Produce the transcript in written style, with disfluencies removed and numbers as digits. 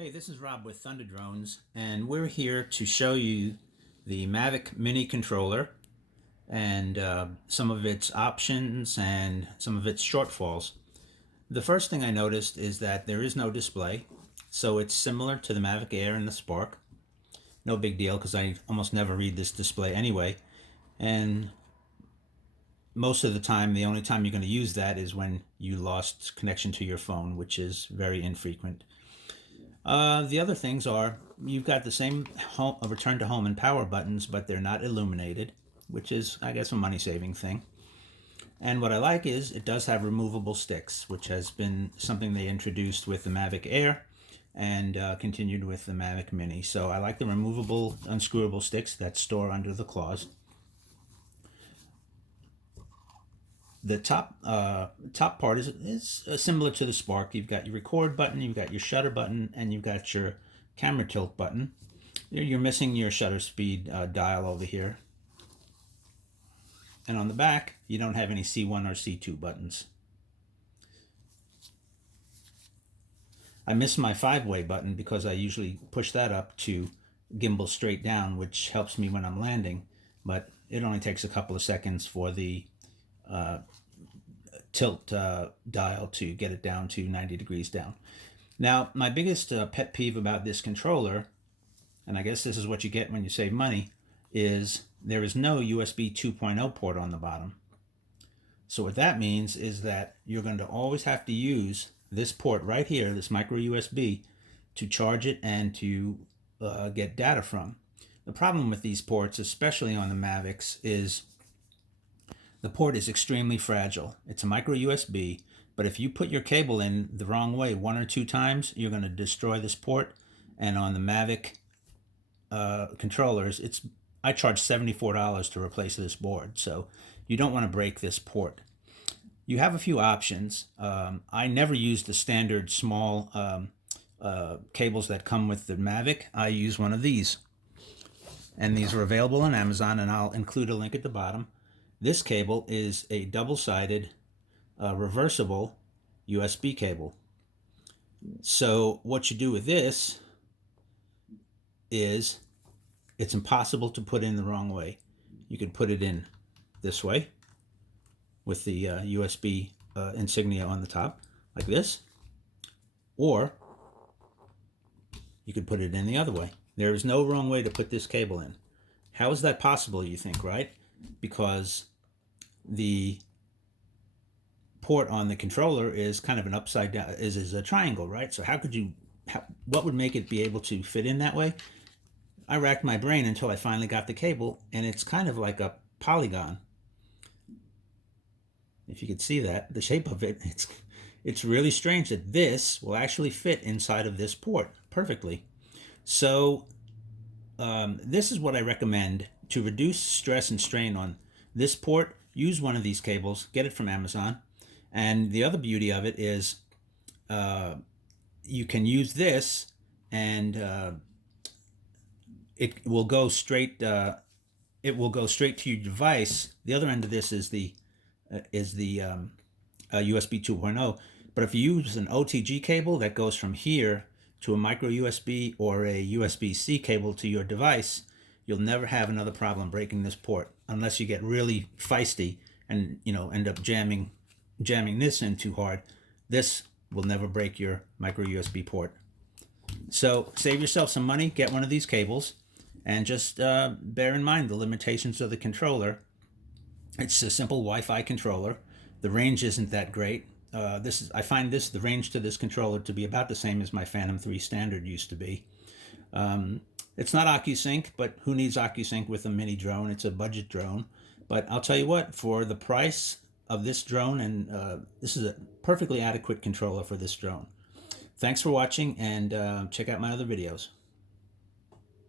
Hey, this is Rob with Thunder Drones, and we're here to show you the Mavic Mini Controller and some of its options and some of its shortfalls. The first thing I noticed is that there is no display, so it's similar to the Mavic Air and the Spark. No big deal because I almost never read this display anyway, and most of the time, the only time you're going to use that is when you lost connection to your phone, which is very infrequent. The other things are you've got the same return to home and power buttons, but they're not illuminated, which is, I guess, a money-saving thing. And what I like is it does have removable sticks, which has been something they introduced with the Mavic Air and continued with the Mavic Mini. So I like the removable, unscrewable sticks that store under the claws. The top part is similar to the Spark. You've got your record button, you've got your shutter button, and you've got your camera tilt button. You're missing your shutter speed dial over here. And on the back, you don't have any C1 or C2 buttons. I miss my 5-way button because I usually push that up to gimbal straight down, which helps me when I'm landing, but it only takes a couple of seconds for the tilt dial to get it down to 90 degrees down. Now, my biggest pet peeve about this controller, and I guess this is what you get when you save money, is there is no USB 2.0 port on the bottom. So what that means is that you're going to always have to use this port right here, this micro USB, to charge it and to get data from. The problem with these ports, especially on the Mavics, is the port is extremely fragile. It's a micro USB, but if you put your cable in the wrong way 1 or 2 times, you're going to destroy this port. And on the Mavic controllers, I charge $74 to replace this board, so you don't want to break this port. You have a few options. I never use the standard small cables that come with the Mavic. I use one of these, and these are available on Amazon, and I'll include a link at the bottom. This cable is a double-sided reversible USB cable. So what you do with this is it's impossible to put in the wrong way. You can put it in this way with the USB insignia on the top, like this, or you could put it in the other way. There is no wrong way to put this cable in. How is that possible, you think, right? Because the port on the controller is kind of an upside down, is a triangle, right? So what would make it be able to fit in that way? I racked my brain until I finally got the cable, and it's kind of like a polygon. If you could see that, the shape of it, it's really strange that this will actually fit inside of this port perfectly. So this is what I recommend to reduce stress and strain on this port. Use one of these cables, get it from Amazon. And the other beauty of it is you can use this and it will go straight to your device. The other end of this is the USB 2.0. But if you use an OTG cable that goes from here to a micro USB or a USB-C cable to your device, you'll never have another problem breaking this port unless you get really feisty and end up jamming this in too hard. This will never break your micro USB port. So save yourself some money, get one of these cables, and just bear in mind the limitations of the controller. It's a simple Wi-Fi controller. The range isn't that great. I find the range to this controller to be about the same as my Phantom 3 Standard used to be. It's not OcuSync, but who needs OcuSync with a mini drone? It's a budget drone. But I'll tell you what, for the price of this drone, and this is a perfectly adequate controller for this drone. Thanks for watching, and check out my other videos.